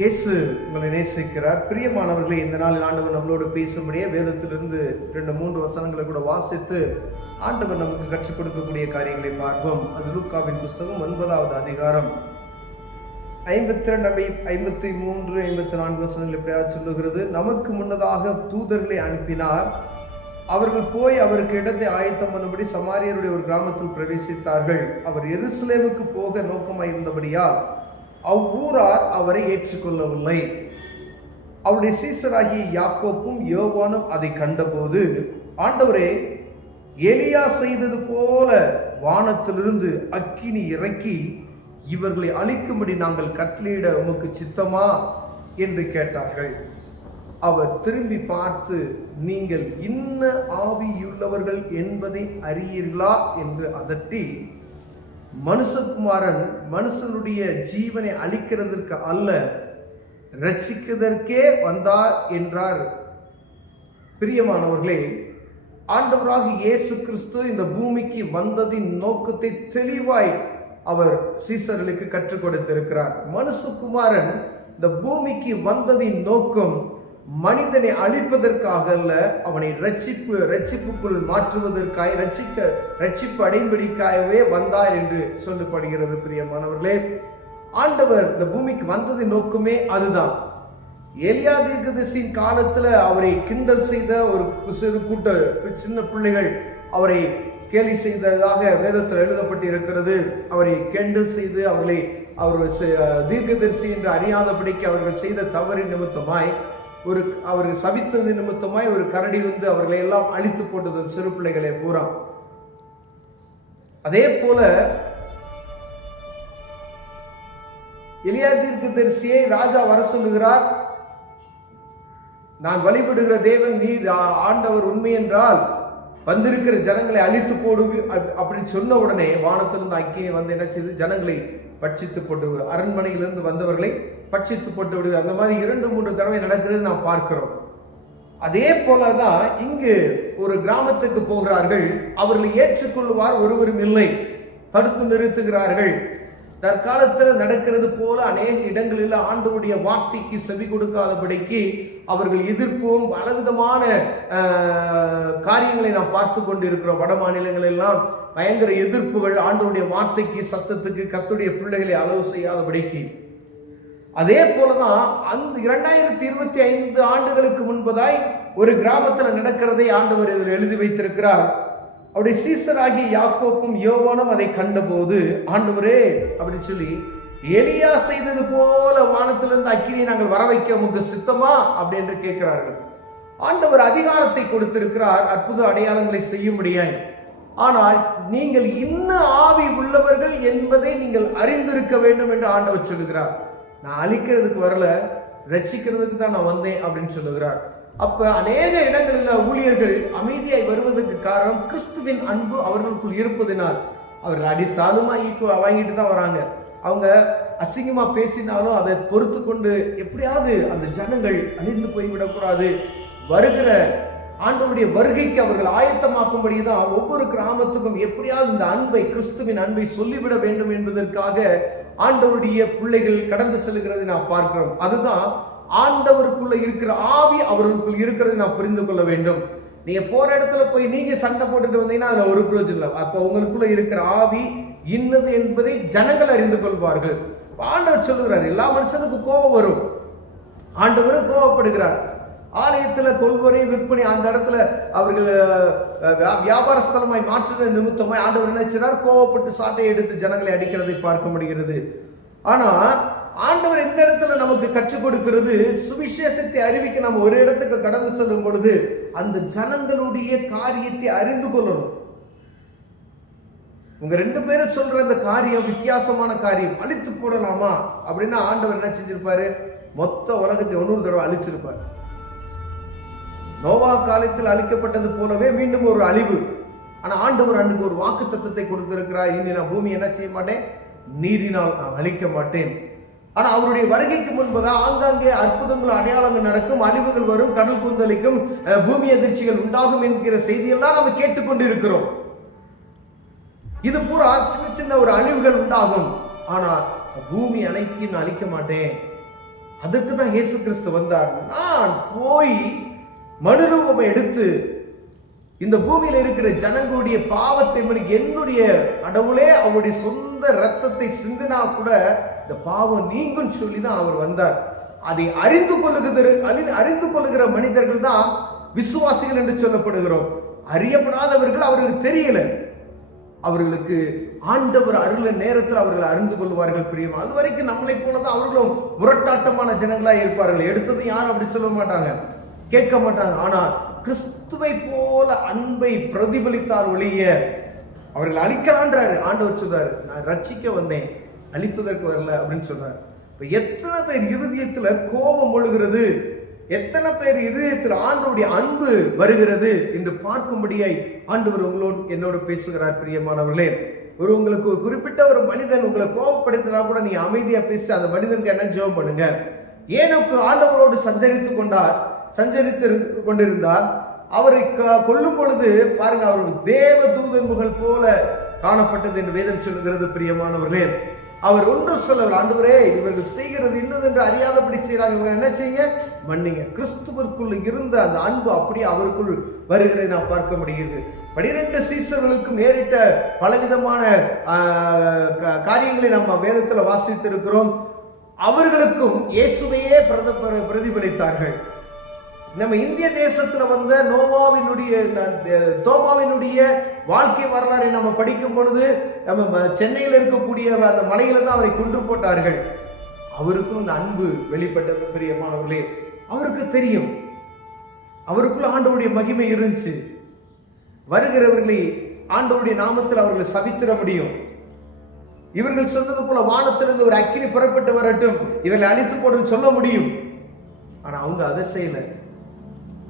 இயேசு உங்களை நேசிக்கிறார். பிரியமானவர்களே, இந்த நாளில் ஆண்டவர் நம்மளோடு பேசும்படியே வேதத்திலிருந்து 2-3 வசனங்களை கூட வாசித்து ஆண்டவர் நமக்கு கற்றுக் கொடுக்கக்கூடிய காரியங்களை பார்ப்போம். அது லூக்காவின் புஸ்தகம் 9வது அதிகாரம் 52, 53, 54 வசனங்கள் எப்படியாவது சொல்லுகிறது. நமக்கு முன்னதாக தூதர்களை அனுப்பினார். அவர்கள் போய் அவருக்கு இடத்தை ஆயத்தம் பண்ணும்படி சமாரியருடைய ஒரு கிராமத்தில் பிரவேசித்தார்கள். அவர் எருசலேமுக்கு போக நோக்கமாயிருந்தபடியால் அவ்வூரார் அவரை ஏற்றுக்கொள்ளவில்லை. அவருடைய சீசராகிய யாக்கோப்பும் யோவானும் அதை கண்டபோது, ஆண்டவரே, எலியா செய்தது போல வானத்திலிருந்து அக்கினி இறக்கி இவர்களை அழிக்கும்படி நாங்கள் கட்டளையிட உமக்கு சித்தமா என்று கேட்டார்கள். அவர் திரும்பி பார்த்து, நீங்கள் இன்ன ஆவியுள்ளவர்கள் என்பதை அறியீர்களா என்று அதட்டி, மனுஷகுமாரன் மனுஷனுடைய ஜீவனை அழிக்கிறதற்கு அல்ல, இரட்சிக்கிறதற்கே வந்தார் என்றார். பிரியமானவர்களே, ஆண்டவராக இயேசு கிறிஸ்து இந்த பூமிக்கு வந்ததின் நோக்கத்தை தெளிவாய் அவர் சீசர்களுக்கு கற்றுக் கொடுத்திருக்கிறார். மனுஷகுமாரன் இந்த பூமிக்கு வந்ததின் நோக்கம் மனிதனை அழிப்பதற்காக அல்ல, அவனை ரட்சிப்புக்குள் மாற்றுவதற்காக, ரட்சிப்பு அடைம்படிக்காகவே வந்தார் என்று சொல்லப்படுகிறது. பிரியமானவர்களே, ஆண்டவர் இந்த பூமிக்கு வந்ததின் நோக்கமே அதுதான். எலியா தீர்க்கதரிசியின் காலத்துல அவரை கிண்டல் செய்த ஒரு சிறு கூட்ட சின்ன பிள்ளைகள் அவரை கேலி செய்ததாக வேதத்தில் எழுதப்பட்டு இருக்கிறது. அவரை கிண்டல் செய்து அவர் தீர்க்கதரிசி என்று அறியாதபடிக்கு அவர்கள் செய்த தவறின் நிமித்தமாய் அவர்கள் சபித்தது நிமித்தமாய் ஒரு கரடி வந்து அவர்களை எல்லாம் அழித்து போட்டது, சிறு பிள்ளைகளை பூரா. அதே போல எலியா தீர்க்கதரிசியை ராஜா வர சொல்லுகிறார். நான் வழிபடுகிற தேவன் நீர் ஆண்டவர் உண்மை என்றால் வந்திருக்கிற ஜனங்களை அழித்து போடுவி அப்படின்னு சொன்ன உடனே வானத்திலிருந்து அக்கினி வந்து என்ன செய்து ஜனங்களை பட்சித்து போட்டு, அரண்மனையிலிருந்து வந்தவர்களை பட்சித்து போட்டு விடுவது. அந்த மாதிரி 2-3 தடவை நடக்கிறது நாம் பார்க்கிறோம். அதே போலதான் இங்கு ஒரு கிராமத்துக்கு போகிறார்கள். அவர்களை ஏற்றுக்கொள்வார் ஒருவரும் இல்லை, தடுத்து நிறுத்துகிறார்கள். தற்காலத்தில் நடக்கிறது போல அநேக இடங்களில் ஆண்டவருடைய வார்த்தைக்கு செவி கொடுக்காதபடிக்கு அவர்கள் எதிர்ப்பும் பலவிதமான காரியங்களை நாம் பார்த்து கொண்டிருக்கிறோம். வட மாநிலங்கள் எல்லாம் பயங்கர எதிர்ப்புகள், ஆண்டவருடைய வார்த்தைக்கு சத்தத்துக்கு கர்த்தருடைய பிள்ளைகளை அளவு செய்யாதபடிக்கு. அதே போலதான் அந்த 2025 ஆண்டுகளுக்கு முன்பதாய் ஒரு கிராமத்தில் நடக்கிறதை ஆண்டவர் இதில் எழுதி வைத்திருக்கிறார். அவருடைய சீசராகிய யாக்கோப்பும் யோவானும் அதை கண்டபோது, ஆண்டவரே அப்படின்னு சொல்லி, எலியா செய்தது போல வானத்திலிருந்து அக்கினியை நாங்கள் வர வைக்க உமக்கு சித்தமா அப்படின்னு கேட்கிறார்கள். ஆண்டவர் அதிகாரத்தை கொடுத்திருக்கிறார் அற்புத அடையாளங்களை செய்யும்படியாய். ஆனால் நீங்கள் இன்ன ஆவி உள்ளவர்கள் என்பதை நீங்கள் அறிந்திருக்க வேண்டும் என்று ஆண்டவர் சொல்லுகிறார். நான் அழிக்கிறதுக்கு வரல, ரட்சிக்கிறதுக்கு தான் நான் வந்தேன் அப்படின்னு சொல்லுகிறார். அப்ப அநேக இடங்களில் ஊழியர்கள் அமைதியாய் வருவதற்கு காரணம் கிறிஸ்துவின் அன்பு அவர்களுக்குள் இருப்பதினால். அவர்கள் அடித்தாலும் வாங்கிட்டு தான் வராங்க. அவங்க அசிங்கமா பேசினாலும் அதை பொறுத்து கொண்டு எப்படியாவது அந்த ஜனங்கள் அழிந்து போய்விடக்கூடாது, வருகிற ஆண்டவருடைய வருகைக்கு அவர்கள் ஆயத்தமாக்கும்படி தான் ஒவ்வொரு கிராமத்துக்கும் எப்படியாவது இந்த அன்பை, கிறிஸ்துவின் அன்பை சொல்லிவிட வேண்டும் என்பதற்காக ஆண்டவருடைய பிள்ளைகள் கடந்து செல்கிறதை நாம் பார்க்கிறோம். அதுதான் ஆண்டவருக்குள்ள இருக்கிற ஆவி அவர்களுக்குள் இருக்கிறதை நாம் புரிந்து கொள்ள வேண்டும். நீங்க போற இடத்துல போய் நீங்க சண்டை போட்டுட்டு வந்தீங்கன்னா அதுல ஒரு பிரயோஜனம் இல்லை. அப்ப உங்களுக்குள்ள இருக்கிற ஆவி இன்னது என்பதை ஜனங்கள் அறிந்து கொள்வார்கள். ஆண்டவர் சொல்லுகிறார், எல்லா மனுஷனுக்கும் கோபம் வரும், ஆண்டவரும் கோபப்படுகிறார். ஆலயத்துல கொள்வனை விற்பனை அந்த இடத்துல அவர்கள் வியாபார ஸ்தலமாய் மாற்றின நிமித்தமாய் ஆண்டவர் நினைச்சார், கோபப்பட்டு சாட்டையை எடுத்து ஜனங்களை அடிக்கிறதை பார்க்க முடிகிறது. ஆனா ஆண்டவர் இந்த இடத்துல நமக்கு கற்றுக் கொடுக்கிறது, சுவிசேஷத்தை அறிவிக்க நம்ம ஒரு இடத்துக்கு கடந்து செல்லும் பொழுது அந்த ஜனங்களுடைய காரியத்தை அறிந்து கொள்ளணும். உங்க 2 பேரும் சொல்ற அந்த காரியம் வித்தியாசமான காரியம், அழித்து போடலாமா அப்படின்னா ஆண்டவர் என்ன செஞ்சிருப்பாரு, மொத்த உலகத்தை 100 தடவை அழிச்சிருப்பார். நோவா காலத்தில் அழிக்கப்பட்டது போலவே மீண்டும் ஒரு அழிவு. ஆனா ஆண்டவர் அன்னைக்கு ஒரு வாக்கு தத்தத்தை கொடுத்திருக்கிறார், இனி நான் பூமி என்ன செய்ய மாட்டேன், நீரினால் நான் அழிக்க மாட்டேன். ஆனா அவருடைய வருகைக்கு முன்பதாக ஆங்காங்கே அற்புதங்கள் அடையாளங்கள் நடக்கும், அழிவுகள் வரும், கடல் குந்தளிக்கும், பூமி அதிர்ச்சிகள் உண்டாகும் என்கிற செய்தியெல்லாம் நம்ம கேட்டுக்கொண்டு இருக்கிறோம். இது பூரா சின்ன சின்ன ஒரு அழிவுகள் உண்டாகும். ஆனா பூமி அனைத்தையும் நான் அழிக்க மாட்டேன், அதுக்கு தான் இயேசு கிறிஸ்து வந்தார். நான் போய் மனுரூபமை எடுத்து இந்த பூமியில் இருக்கிற ஜனங்களுடைய பாவத்தை என்னுடைய கடவுளே அவருடைய சொந்த ரத்தத்தை சிந்தினா கூட இந்த பாவம் நீங்கும் சொல்லி தான் அவர் வந்தார். அதை அறிந்து கொள்ளுகிற மனிதர்கள் தான் விசுவாசிகள் என்று சொல்லப்படுகிறோம். அறியப்படாதவர்கள், அவர்களுக்கு தெரியல, அவர்களுக்கு ஆண்டவர் அருள நேரத்தில் அவர்கள் அறிந்து கொள்வார்கள். பிரியம் அது வரைக்கும் நம்மளை போலதான் அவர்களும் முரட்டாட்டமான ஜனங்களா இருப்பார்கள். எடுத்தது யாரும் அப்படி சொல்ல மாட்டாங்க, கேட்க மாட்டாங்க. ஆனால் கிறிஸ்துவை போல அன்பை பிரதிபலித்தால் ஒழிய அவர்கள் அழிக்கலான்றாரு. ஆண்டவர் சொல்றாரு, நான் ரட்சிக்க வந்தேன், அழிப்பதற்கு வரல அப்படின்னு சொன்னார். இப்ப எத்தனை பேர் இருதயத்துல கோபம் ஒழுகிறது, எத்தனை பேர் இதயத்தில் ஆண்டவருடைய அன்பு வருகிறது என்று பார்க்கும்படியாய் ஆண்டவர் உங்களோடு என்னோடு பேசுகிறார். பிரியமானவர்களே, உங்களுக்கு ஒரு குறிப்பிட்ட ஒரு மனிதன் உங்களை கோபப்படுத்தினா கூட நீங்க அமைதியா பேசி அந்த மனிதனுக்கு என்ன ஜெபம் பண்ணுங்க. ஏனோக்கு ஆண்டவரோடு சஞ்சரித்து கொண்டிருந்தார். அவரை கொல்லும் பொழுது பாருங்க, அவர் தேவ தூதன்கள் போல காணப்பட்டது என்று வேதம் சொல்லுகிறது. பிரியமானவர்களே, அவர் ஒன்றும் சொல்லல, ஆண்டவரே இவர்கள் செய்கிறது இன்னதென்று அறியாதபடி செய்யறாங்க, இவங்க என்ன செய்யுங்க, மன்னிங்க. கிறிஸ்துவிற்குள் இருந்த அந்த அன்பு அப்படியே அவருக்குள் வருகிறதை நாம் பார்க்க முடிகிறது. 12 சீசர்களுக்கும் நேரிட்ட பலவிதமான காரியங்களை நம்ம வேதத்தில் வாசித்திருக்கிறோம். அவர்களுக்கும் இயேசுவையே பிரதிபலித்தார்கள். நம்ம இந்திய தேசத்துல வந்த தோமாவினுடைய வாழ்க்கை வரலாறை நம்ம படிக்கும் பொழுது நம்ம சென்னையில் இருக்கக்கூடிய அந்த மலையில தான் அவரை கொன்று போட்டார்கள். அவருக்கும் இந்த அன்பு வெளிப்பட்டது. பிரியமானவர்களே, அவருக்கு தெரியும் அவருக்குள்ள ஆண்டவருடைய மகிமை இருந்துச்சு. வருகிறவர்களை ஆண்டவருடைய நாமத்தில் அவர்களை சபித்திர முடியும். இவர்கள் சொன்னது போல வானத்திலிருந்து ஒரு அக்கினி புறப்பட்டு வரட்டும், இவர்களை அழித்து போடும் சொல்ல முடியும். ஆனா அவங்க அதை செய்யல.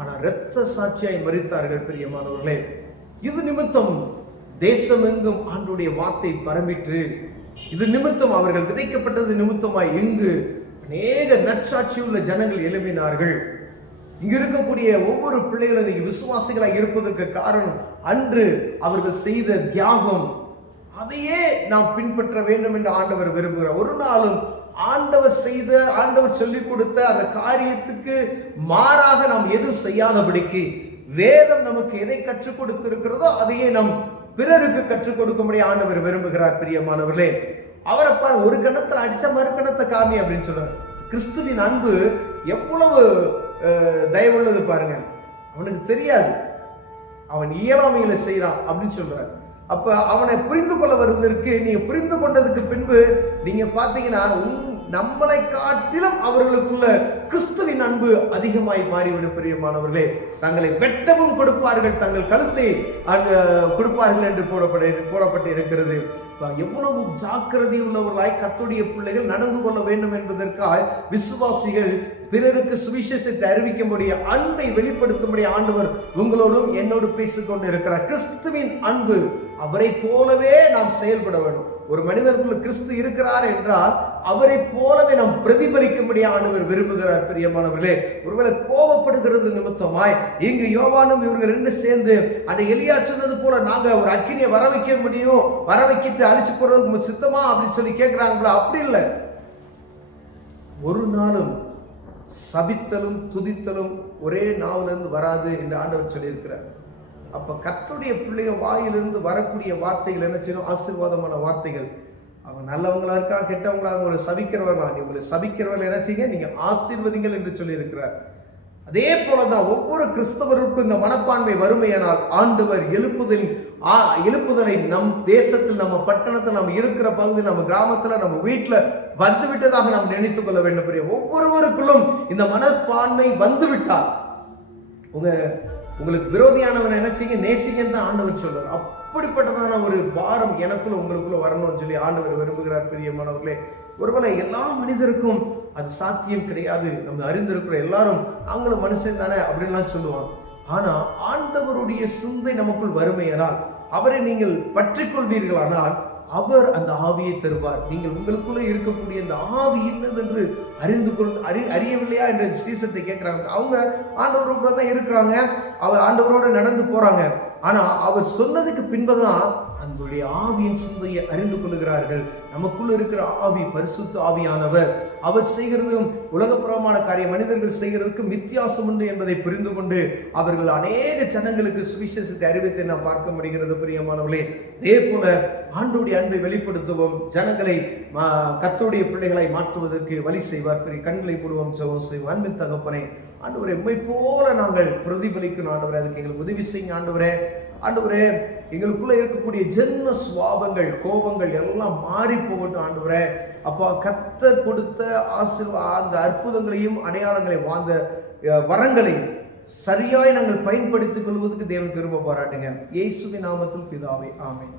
ஆனா இரத்த சாட்சியாய் மரித்தார்கள். பிரியமானவர்களே, இது நிமித்தம் தேசமெங்கும் ஆண்டவருடைய வார்த்தை பரம்பிற்று. இது நிமித்தம் அவர்கள் விதைக்கப்பட்டது நிமித்தமாய் இங்கு அநேக நற்சாட்சி உள்ள ஜனங்கள் எழுப்பினார்கள். இங்கு இருக்கக்கூடிய ஒவ்வொரு பிள்ளைகளும் இன்னைக்கு விசுவாசிகளாக இருப்பதற்கு காரணம் அன்று அவர்கள் செய்த தியாகம். அதையே நாம் பின்பற்ற வேண்டும் என்று ஆண்டவர் விரும்புகிறார். ஒரு நாளும் ஆண்டவர் சொல்லிக் கொடுத்த அந்த காரியத்துக்கு மாறாக நாம் எதுவும் செய்யாதபடிக்கு வேதம் நமக்கு எதை கற்றுக் கொடுத்திருக்கிறதோ அதையே நாம் பிறருக்கு கற்றுக் கொடுக்கும்படி ஆண்டவர் விரும்புகிறார். பிரியமானவர்களே, அவரை பாரு, ஒரு கணத்தில் அடிச்ச மறு கணத்தை காமி அப்படின்னு சொல்றார். கிறிஸ்துவின் அன்பு எவ்வளவு தயவுள்ளது பாருங்க. அவனுக்கு தெரியாது, அவன் இயலாமையில செய்யறான் அப்படின்னு சொல்றார். அப்ப அவனை புரிந்து கொள்ள வருவதற்கு நீங்க புரிந்து கொண்டதுக்கு பின்பு நீங்க பாத்தீங்கன்னா நம்மளை காட்டிலும் அவர்களுக்குள்ள கிறிஸ்துவின் அன்பு அதிகமாய் மாறிவிடும். பிரியமானவர்களே, தங்களை வெட்டவும் கொடுப்பார்கள், தங்கள் கழுத்தை கொடுப்பார்கள் என்று போடப்பட்டு இருக்கிறது. எவ்வளவு ஜாக்கிரதை உள்ளவர்களாய் கர்த்தருடைய பிள்ளைகள் நடந்து கொள்ள வேண்டும் என்பதற்காக விசுவாசிகள் பிறருக்கு சுவிசேஷத்தை அறிவிக்கும்படிய அன்பை வெளிப்படுத்தும்படிய ஆண்டவர் உங்களோடும் என்னோடு பேசிக்கொண்டு இருக்கிறார். கிறிஸ்துவின் அன்பு, அவரை போலவே நாம் செயல்பட வேண்டும். ஒரு மனிதனுக்குள்ள கிறிஸ்து இருக்கிறார் என்றால் அவரை போலவே நாம் பிரதிபலிக்கும்படி ஆண்டவர் விரும்புகிறார். பிரியமானவர்களே, ஒருவேளை கோபப்படுகிறது நிமித்தமாய் இங்கு யோவானும் இவர்கள் ரெண்டு சேர்ந்து அந்த எலியா சொன்னது போல நாங்க ஒரு அக்கினியை வர வைக்க முடியும், வர வைக்கிட்டு அழிச்சு போறதுக்கு சித்தமா அப்படின்னு சொல்லி கேட்கிறாங்களா? அப்படி இல்லை. ஒரு நாளும் சபித்தலும் துதித்தலும் ஒரே நாவிலிருந்து வராது என்று ஆண்டவர் சொல்லியிருக்கிறார். அப்ப கர்த்தருடைய பிள்ளைகள் வாயிலிருந்து வரக்கூடிய வார்த்தைகள் என்ன செய்யணும்? ஆசீர்வாதமான வார்த்தைகள். அவங்க நல்லவங்களா இருக்கா கெட்டவங்களா, உங்களை சபிக்கிறவர்களா, நீ உங்களை சபிக்கிறவர்கள் என்ன செய்யுங்க, நீங்க ஆசீர்வதிங்கள் என்று சொல்லி இருக்கிறார். அதே போலதான் ஒவ்வொரு கிறிஸ்தவருக்கும் இந்த மனப்பான்மை வறுமையானால் ஆண்டவர் எழுப்புதலை நம் தேசத்தில், நம்ம பட்டணத்தில், நம்ம இருக்கிற பகுதியில், நம்ம கிராமத்தில், நம்ம வீட்டில் வந்துவிட்டதாக நாம் நினைத்துக் கொள்ள வேண்டும். ஒவ்வொருவருக்குள்ளும் இந்த மனப்பான்மை வந்துவிட்டால் உங்களுக்கு விரோதியானவன் என்ன செய்யுங்க, நேசிங்கன்னு தான் ஆண்டவர் சொல்றார். அப்படிப்பட்டதான ஒரு பாரம் எனக்குள்ள உங்களுக்குள்ள வரணும்னு சொல்லி ஆண்டவர் விரும்புகிறார். பிரியமானவர்களே, ஒருவேளை எல்லா மனிதருக்கும் அது சாத்தியம் கிடையாது. நம்ம அறிந்திருக்கிற எல்லாரும் நாங்களும் மனுஷன் தானே அப்படின்லாம் சொல்லுவாங்க. ஆனா ஆண்டவருடைய சிந்தை நமக்குள் வறுமையானால், அவரை நீங்கள் பற்றி கொள்வீர்களானால் அவர் அந்த ஆவியை தருவார். நீங்கள் உங்களுக்குள்ள இருக்கக்கூடிய இந்த ஆவி என்னது என்று அறியவில்லையா என்ற சீசத்தை கேட்கிறாங்க. அவங்க ஆண்டவரோட தான் இருக்கிறாங்க, அவர் ஆண்டவரோட நடந்து போறாங்க. ஆனா அவர் சொன்னதுக்கு பின்புதான் அந்த ஆவியின் சிந்தையை அறிந்து கொள்கிறார்கள். நமக்குள்ள இருக்கிற ஆவி பரிசுத்த ஆவியானவர். அவர் செய்கிறதும் உலகப்புறமான காரியம் மனிதர்கள் செய்கிறதுக்கும் வித்தியாசம் உண்டு என்பதை புரிந்து கொண்டு அவர்கள் அநேக ஜனங்களுக்கு சுவிசேஷத்தை அறிவித்து நாம் பார்க்க முடிகிறது. பிரியமானவர்களே, அதே போல ஆண்டவருடைய அன்பை வெளிப்படுத்துவோம், ஜனங்களை கர்த்தருடைய பிள்ளைகளை மாற்றுவதற்கு வழி செய்வார். பெரிய கண்களை போடுவோம், ஜெபம் செய்வோம். அன்பின் தகப்பனே, ஆண்டவரே, உம்மை போல நாங்கள் பிரதிபலிக்கணும் ஆண்டவரே. அதுக்கு எங்களுக்கு உதவி செய்யுங்க ஆண்டவரே. ஆண்டவரே, எங்களுக்குள்ள இருக்கக்கூடிய ஜென்ம சுவாபங்கள், கோபங்கள் எல்லாம் மாறி போகட்டும் ஆண்டவரே. அப்பா, கர்த்தர் கொடுத்த அந்த அற்புதங்களையும் அடையாளங்களையும் வாழ்ந்த வரங்களை சரியாய் நாங்கள் பயன்படுத்திக் கொள்வதற்கு தேவன் கிருபை பாராட்டுங்க. இயேசுவின் நாமத்தில் பிதாவே, ஆமென்.